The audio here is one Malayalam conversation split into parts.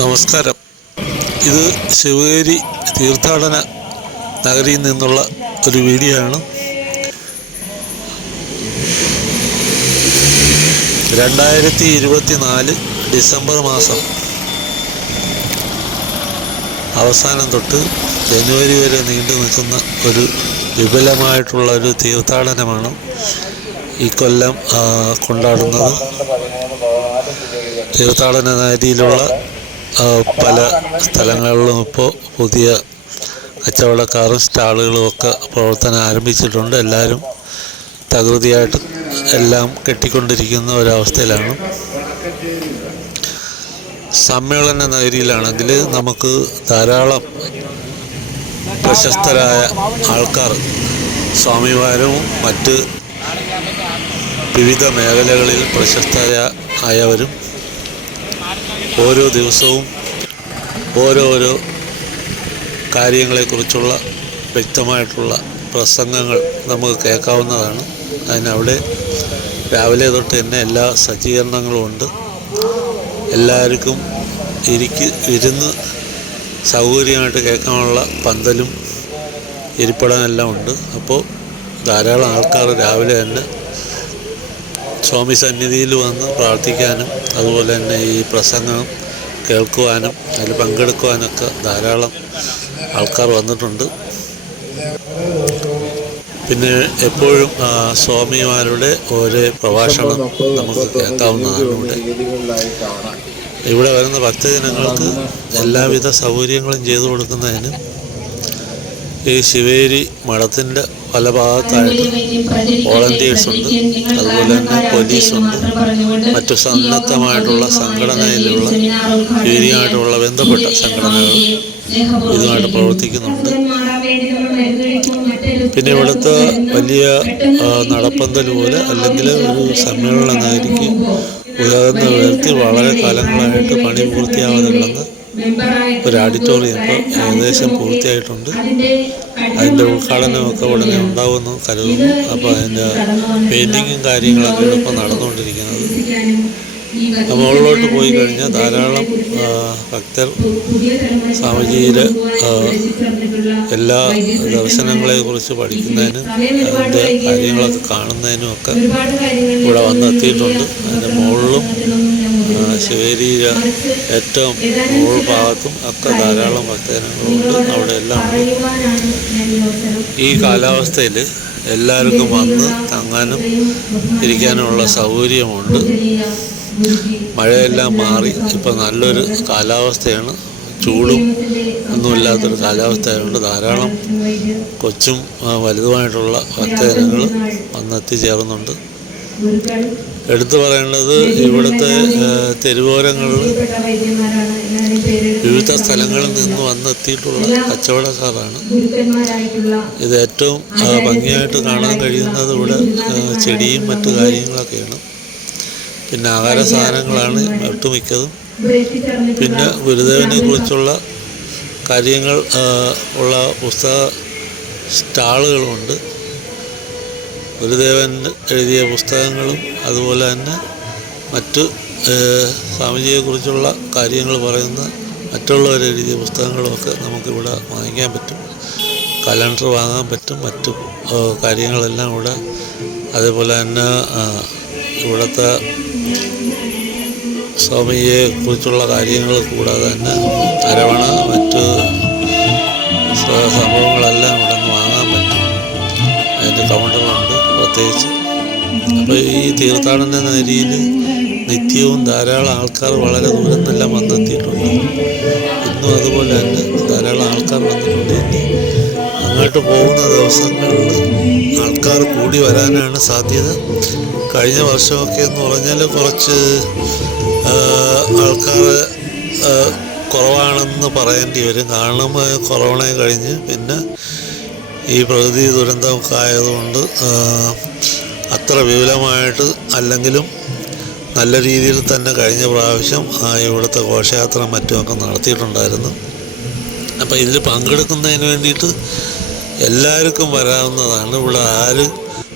നമസ്കാരം. ഇത് ശിവഗേരി തീർത്ഥാടന നഗരിയിൽ നിന്നുള്ള ഒരു വീഡിയോ ആണ്. രണ്ടായിരത്തി ഇരുപത്തി നാല് ഡിസംബർ മാസം അവസാനം തൊട്ട് ജനുവരി വരെ നീണ്ടു നിൽക്കുന്ന ഒരു വിപുലമായിട്ടുള്ള ഒരു തീർത്ഥാടനമാണ് ഈ കൊല്ലം കൊണ്ടാടുന്നത്. തീർത്ഥാടന നഗരിയിലുള്ള പല സ്ഥലങ്ങളിലും ഇപ്പോൾ പുതിയ കച്ചവടക്കാരും സ്റ്റാളുകളും ഒക്കെ പ്രവർത്തനം ആരംഭിച്ചിട്ടുണ്ട്. എല്ലാവരും തകൃതിയായിട്ട് എല്ലാം കെട്ടിക്കൊണ്ടിരിക്കുന്ന ഒരവസ്ഥയിലാണ്. സമ്മേളന നഗരിയിലാണെങ്കിൽ നമുക്ക് ധാരാളം പ്രശസ്തരായ ആൾക്കാർ സ്വാമിമാരും മറ്റ് വിവിധ മേഖലകളിൽ പ്രശസ്തരായവരും ഓരോ ദിവസവും ഓരോരോ കാര്യങ്ങളെക്കുറിച്ചുള്ള വ്യക്തമായിട്ടുള്ള പ്രസംഗങ്ങൾ നമുക്ക് കേൾക്കാവുന്നതാണ്. അതിനവിടെ രാവിലെ തൊട്ട് തന്നെ എല്ലാ സജ്ജീകരണങ്ങളും ഉണ്ട്. എല്ലാവർക്കും ഇരിക്ക് ഇരുന്ന് സൗകര്യമായിട്ട് കേൾക്കാനുള്ള പന്തലും ഇരിപ്പിടമെല്ലാം ഉണ്ട്. അപ്പോൾ ധാരാളം ആൾക്കാർ രാവിലെ തന്നെ സ്വാമി സന്നിധിയിൽ വന്ന് പ്രാർത്ഥിക്കാനും അതുപോലെ തന്നെ ഈ പ്രസംഗം കേൾക്കുവാനും അതിൽ പങ്കെടുക്കുവാനൊക്കെ ധാരാളം ആൾക്കാർ വന്നിട്ടുണ്ട്. പിന്നെ എപ്പോഴും സ്വാമിമാരുടെ ഓരോ പ്രഭാഷണം നമുക്ക് കേൾക്കാവുന്നതാണ് ഇവിടെ. ഇവിടെ വരുന്ന ഭക്തജനങ്ങൾക്ക് എല്ലാവിധ സൗകര്യങ്ങളും ചെയ്തു കൊടുക്കുന്നതിന് ഈ ശിവേരി മഠത്തിന്റെ പല ഭാഗത്തായിട്ട് വോളണ്ടിയേഴ്സ് ഉണ്ട്. അതുപോലെ തന്നെ പോലീസുണ്ട് മറ്റു സന്നദ്ധമായിട്ടുള്ള സംഘടനയിലുള്ള ശിവേരിയുമായിട്ടുള്ള ബന്ധപ്പെട്ട സംഘടനകൾ ഇതുമായിട്ട് പ്രവർത്തിക്കുന്നുണ്ട്. പിന്നെ ഇവിടുത്തെ വലിയ നടപ്പന്തൽ പോലെ അല്ലെങ്കിൽ ഒരു സമ്മേളനമായിരിക്കും ഉയർന്ന ഉയർത്തി വളരെ കാലങ്ങളായിട്ട് പണി പൂർത്തിയാവാതെ കിടന്ന് ഒരു ഓഡിറ്റോറിയം ഇപ്പോൾ ഏകദേശം പൂർത്തിയായിട്ടുണ്ട്. അതിന്റെ ഉദ്ഘാടനമൊക്കെ ഉടനെ ഉണ്ടാവുമെന്ന് കരുതുന്നു അപ്പോൾ അതിന്റെ പെയിന്റിങ്ങും കാര്യങ്ങളൊക്കെയാണ് ഇപ്പോൾ നടന്നുകൊണ്ടിരിക്കുന്നത്. മുകളിലോട്ട് പോയി കഴിഞ്ഞാൽ ധാരാളം ഭക്തർ സ്വാമിജിയിൽ എല്ലാ എല്ലാ ദർശനങ്ങളെക്കുറിച്ച് പഠിക്കുന്നതിനും അതിന്റെ കാര്യങ്ങളൊക്കെ കാണുന്നതിനും ഒക്കെ ഇവിടെ വന്നെത്തിയിട്ടുണ്ട്. അതിന്റെ മുകളിലും ആ, ശിവേരിയിലെ ഏറ്റവും മുകൾ ഭാഗത്തും ഒക്കെ ധാരാളം ഭക്തജനങ്ങളുണ്ട്. അവിടെ എല്ലാം ഈ കാലാവസ്ഥയിൽ എല്ലാവർക്കും വന്ന് തങ്ങാനും ഇരിക്കാനുമുള്ള സൗകര്യമുണ്ട്. മഴയെല്ലാം മാറി. ഇപ്പം നല്ലൊരു കാലാവസ്ഥയാണ്. ചൂടും ഒന്നുമില്ലാത്തൊരു കാലാവസ്ഥയായതുകൊണ്ട് ധാരാളം കൊച്ചും വലുതുമായിട്ടുള്ള ഭക്തജനങ്ങൾ വന്നെത്തിച്ചേർന്നുണ്ട്. എടുത്തു പറയേണ്ടത് ഇവിടുത്തെ തെരുവോരങ്ങളിൽ വിവിധ സ്ഥലങ്ങളിൽ നിന്ന് വന്നെത്തിയിട്ടുള്ള കച്ചവടക്കാരാണ് ഇത് ഏറ്റവും ഭംഗിയായിട്ട് കാണാൻ കഴിയുന്നത് ഇവിടെ ചെടിയും മറ്റു കാര്യങ്ങളൊക്കെയാണ്. പിന്നെ ആഹാര സാധനങ്ങളാണ് ഒട്ടുമിക്കതും. പിന്നെ ഗുരുദേവനെ കുറിച്ചുള്ള കാര്യങ്ങൾ ഉള്ള പുസ്തക സ്റ്റാളുകളുമുണ്ട് ഗുരുദേവൻ എഴുതിയ പുസ്തകങ്ങളും അതുപോലെ തന്നെ മറ്റ് സ്വാമിജിയെക്കുറിച്ചുള്ള കാര്യങ്ങൾ പറയുന്ന മറ്റുള്ളവർ എഴുതിയ പുസ്തകങ്ങളുമൊക്കെ നമുക്കിവിടെ വാങ്ങിക്കാൻ പറ്റും. കലണ്ടർ വാങ്ങാൻ പറ്റും. മറ്റു കാര്യങ്ങളെല്ലാം ഇവിടെ അതേപോലെ തന്നെ ഇവിടുത്തെ സ്വാമിയെ കുറിച്ചുള്ള കാര്യങ്ങൾ കൂടാതെ തന്നെ അരവണ മറ്റ് സംഭവങ്ങളെല്ലാം പ്രത്യേകിച്ച്. അപ്പോൾ ഈ തീർത്ഥാടന നരിയിൽ നിത്യവും ധാരാളം ആൾക്കാർ വളരെ ദൂരം നിന്നെല്ലാം വന്നെത്തിയിട്ടുണ്ട് ഇന്നും അതുപോലെ തന്നെ ധാരാളം ആൾക്കാർ വന്നിട്ടുണ്ട്. ഇനി അങ്ങോട്ട് പോകുന്ന ദിവസങ്ങളിൽ ആൾക്കാർ കൂടി വരാനാണ് സാധ്യത. കഴിഞ്ഞ വർഷമൊക്കെ എന്ന് പറഞ്ഞാൽ കുറച്ച് ആൾക്കാർ കുറവാണെന്ന് പറയേണ്ടി വരും. കാരണം കൊറോണ കഴിഞ്ഞ് പിന്നെ ഈ പ്രകൃതി ദുരന്തമൊക്കെ ആയതുകൊണ്ട് അത്ര വിപുലമായിട്ട് അല്ലെങ്കിലും നല്ല രീതിയിൽ തന്നെ കഴിഞ്ഞ പ്രാവശ്യം ഇവിടുത്തെ ഘോഷയാത്ര മറ്റുമൊക്കെ നടത്തിയിട്ടുണ്ടായിരുന്നു. അപ്പോൾ ഇതിൽ പങ്കെടുക്കുന്നതിന് വേണ്ടിയിട്ട് എല്ലാവർക്കും വരാവുന്നതാണ്. ഇവിടെ ആര്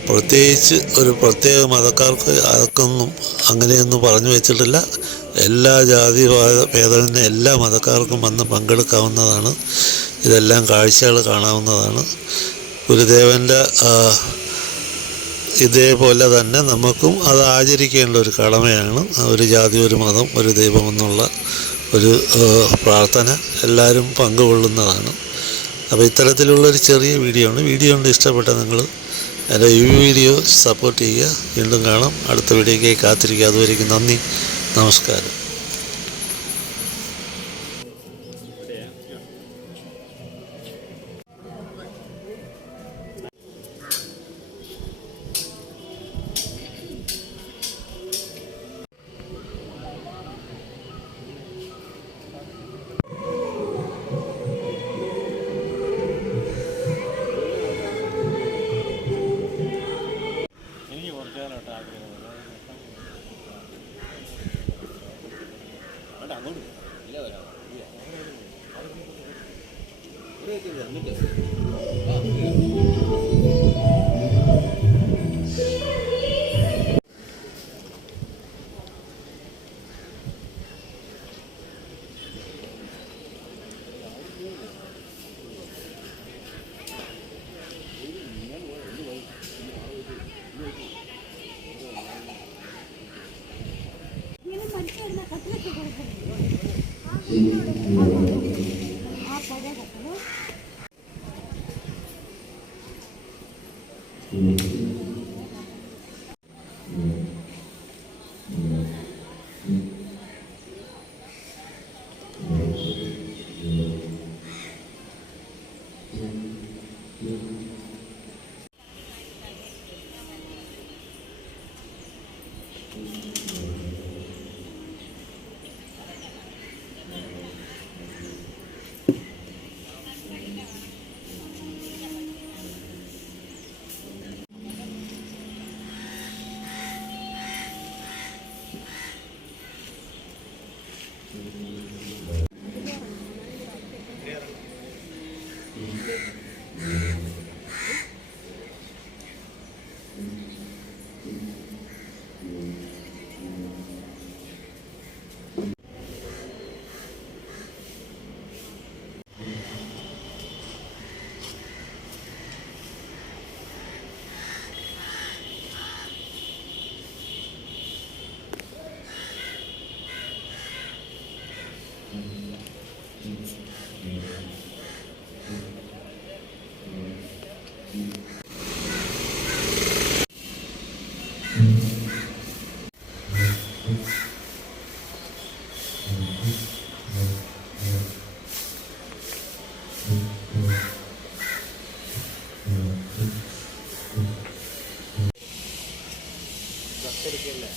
പ്രത്യേകിച്ച് ഒരു പ്രത്യേക മതക്കാർക്ക് അതൊക്കൊന്നും അങ്ങനെയൊന്നും പറഞ്ഞു വെച്ചിട്ടില്ല. എല്ലാ ജാതി ഭേദ ഭേദമന്യേ എല്ലാ മതക്കാർക്കും വന്ന് പങ്കെടുക്കാവുന്നതാണ്. ഇതെല്ലാം കാഴ്ചകൾ കാണാവുന്നതാണ്. ഗുരുദേവന്റെ ഇതേപോലെ തന്നെ നമുക്കും അത് ആചരിക്കേണ്ട ഒരു കടമയാണ്. ഒരു ജാതി ഒരു മതം ഒരു ദൈവം എന്നുള്ള ഒരു പ്രാർത്ഥന എല്ലാവരും പങ്കുകൊള്ളുന്നതാണ്. അപ്പോൾ ഇത്തരത്തിലുള്ളൊരു ചെറിയ വീഡിയോ ആണ്. വീഡിയോ കൊണ്ട് ഇഷ്ടപ്പെട്ട നിങ്ങൾ എന്റെ ഈ വീഡിയോ സപ്പോർട്ട് ചെയ്യുക. വീണ്ടും കാണാം. അടുത്ത വീഡിയോയ്ക്ക് കാത്തിരിക്കുക. അതുവരേക്കും നന്ദി. നമസ്കാരം. レーキじゃ見て。ஃபஸ்ட் இருக்கையில்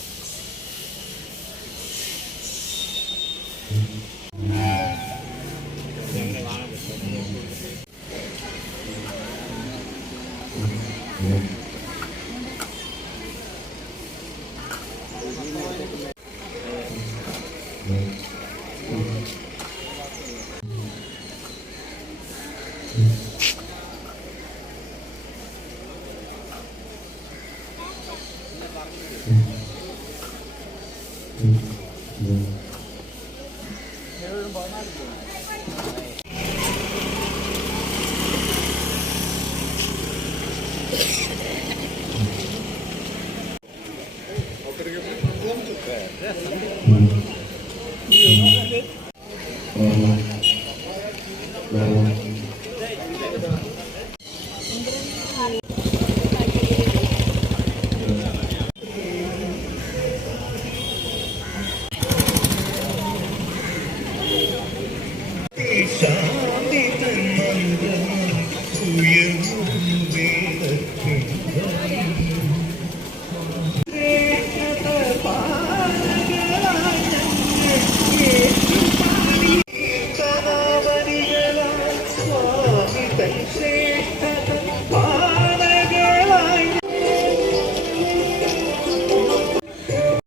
ഉയർന്നു